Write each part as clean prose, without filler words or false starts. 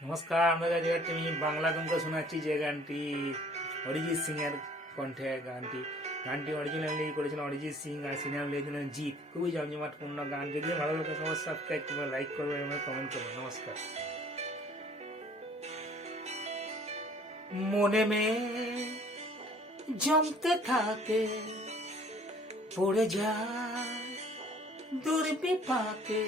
নমস্কার, আপনাদের আজকে আমি বাংলা গান শোনাচ্ছি যে গানটি অরিজিৎ সিং এর কণ্ঠে। গানটি অরিজিনালি করেছিলেন অরিজিৎ সিং আর সিনেমা লিখেছিলেন জিৎ। খুবই জমজমাটপূর্ণ গান। যদি ভালো লাগে সবাই সাবস্ক্রাইব করবেন, লাইক করবেন এবং কমেন্ট করবেন। নমস্কার। মনে মে জমতে থাকে, পড়ে যায় দুর্বিপাকে,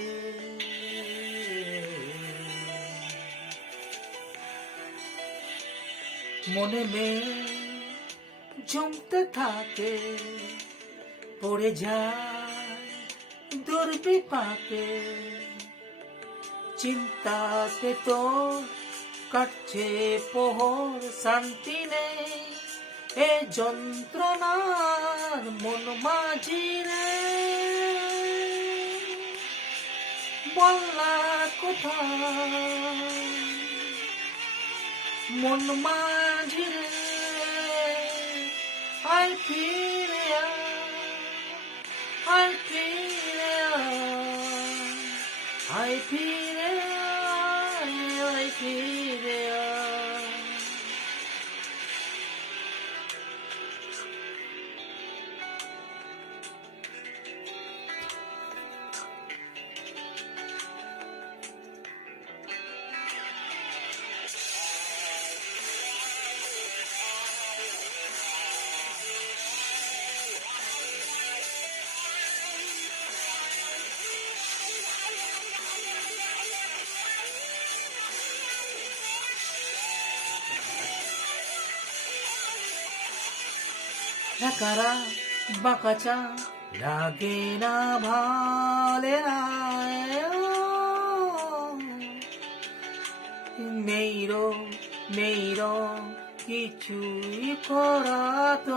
মনে মে জমতে থাকে, পড়ে যায় দুর্বিপাকে, চিন্তাতে তো কাটছে প্রহর, শান্তি নেই এ যন্ত্রণার মন মাঝি রে, বললা কোথায় মন মাঝি রে, আয় ফিরে আয় ফিরে আয় ফিরে আয় ফিরে। একারা বাঁকাচা লাগে না ভালে না, নেই কিছুই করা তো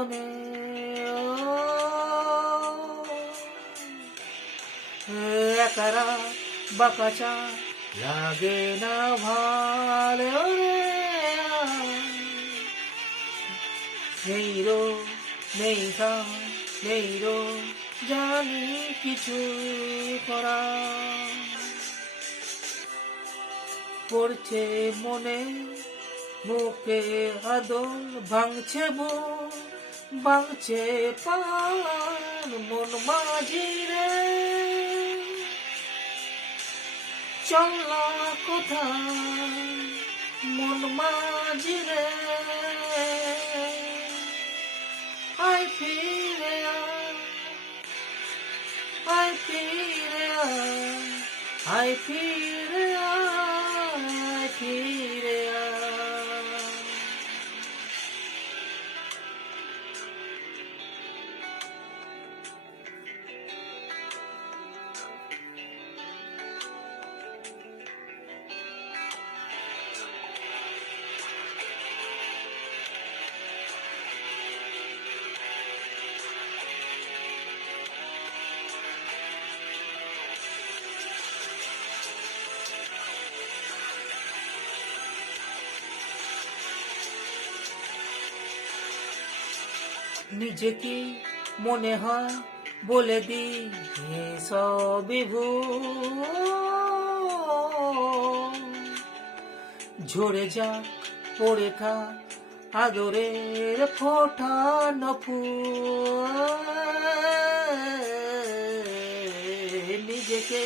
একারা বাঁকাচা লাগে না ভালে নেই জানি কিছু করা, পড়ছে মনে বুকে আদল, ভাঙছে পান মন মাঝি রে, চললা কোথায় মন মাঝি রে, আয় ফিরে আয় ফিরে আয় ফিরে আয় ফিরে। নিজেকে মনে হয় বলে দি সবই ভুল, ঝরে যা পড়ে খা আদরের ফোটানো ফুল, নিজেকে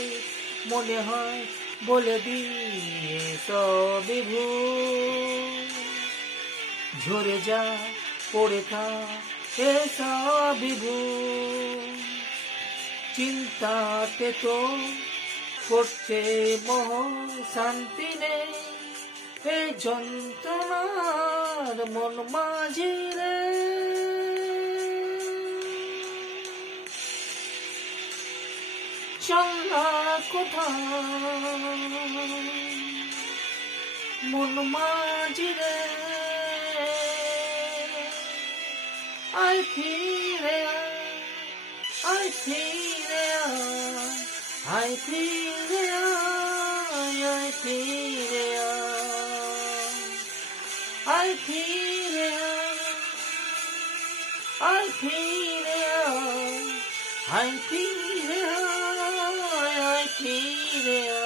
মনে হয় বলে দি সবই ভুল, ঝরে যা পড়ে খা সবই ভুল, চিন্তাতে তো করছে মোহ, শান্তি নেই এ যন্ত্রণার মন মাঝি রে, চললা কোথায় মন মাঝি রে, আয় ফিরে আয় ফিরে আয় ফিরে আয় ফিরে আয় ফিরে আয় ফিরে আয় ফিরে আয় ফিরে।